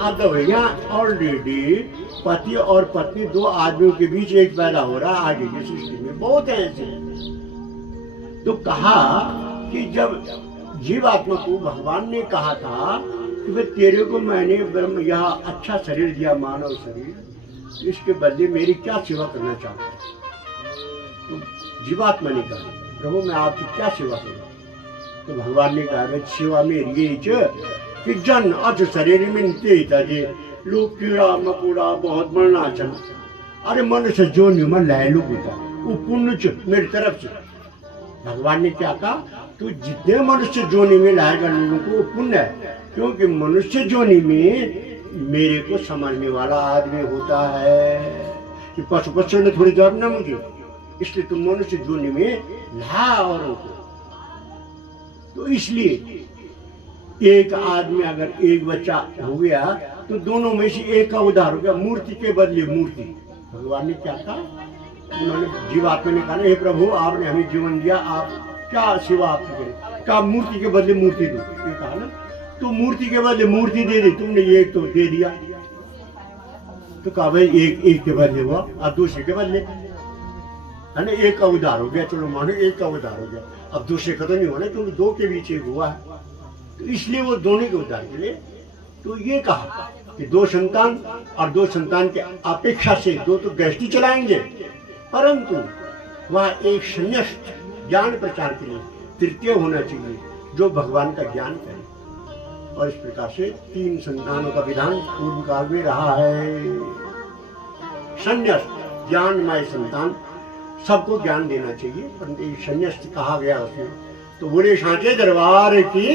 अब भैया ऑलरेडी पति और पत्नी दो आदमियों के बीच एक पैदा हो रहा है आगे की सृष्टि में, बहुत है ऐसे। तो कहा कि जब जीवात्मा को भगवान ने कहा था कि भाई तेरे को मैंने ब्रह्म यह अच्छा शरीर दिया, मानव शरीर, तो इसके बदले मेरी क्या सेवा करना चाहता है? तो जीवात्मा ने कहा प्रभु मैं आपकी क्या सेवा करूं? तो भगवान ने कहा सेवा मेरी ये कि जन अच शरीर में जे लोग कीड़ा मकोड़ा बहुत मरना चल, अरे मनुष्य जो निमन लाए लोग होता वो पुण्य च मेरी तरफ से। भगवान ने क्या कहा, तो जितने मनुष्य जोनि में लाएगा लोगों को वो पुण्य है, क्योंकि मनुष्य जोनि में मेरे को समझने वाला आदमी होता है कि पशु पक्षियों ने थोड़ी जवाब ना मुझे, इसलिए तुम मनुष्य जोनि में ला औरों को। तो इसलिए एक आदमी अगर एक बच्चा हो गया तो दोनों में से एक का उद्धार हो गया, मूर्ति के बदले मूर्ति। भगवान ने क्या कहा, उन्होंने जीवात्मा ने कहा हे प्रभु आपने हमें जीवन दिया, आप क्या सेवा आपकी करें? कहा मूर्ति के बदले मूर्ति दो। ये कहा ना, तो मूर्ति के बदले मूर्ति दे दी तुमने, ये तो दे दिया। तो कहा भाई एक के बदले हुआ और दूसरे के बदले, है ना, एक का उद्धार हो गया, चलो मानो एक का उद्धार हो गया, अब दूसरे का तो नहीं होना क्योंकि दो के बीच एक हुआ है, तो इसलिए वो दोनों के उद्धार के लिए। तो ये कहा कि दो संतान और दो संतान के अपेक्षा से दो तो गृहस्थी चलाएंगे, परंतु वह एक संन्यास्त ज्ञान प्रचार के लिए तृतीय होना चाहिए जो भगवान का ज्ञान करे। और इस प्रकार से तीन संतानों का विधान पूर्व काल में रहा है। संन्यास्त ज्ञानमय संतान सबको ज्ञान देना चाहिए, परंतु संन्यास्त कहा गया उसमें। तो बोले सांचे दरबार की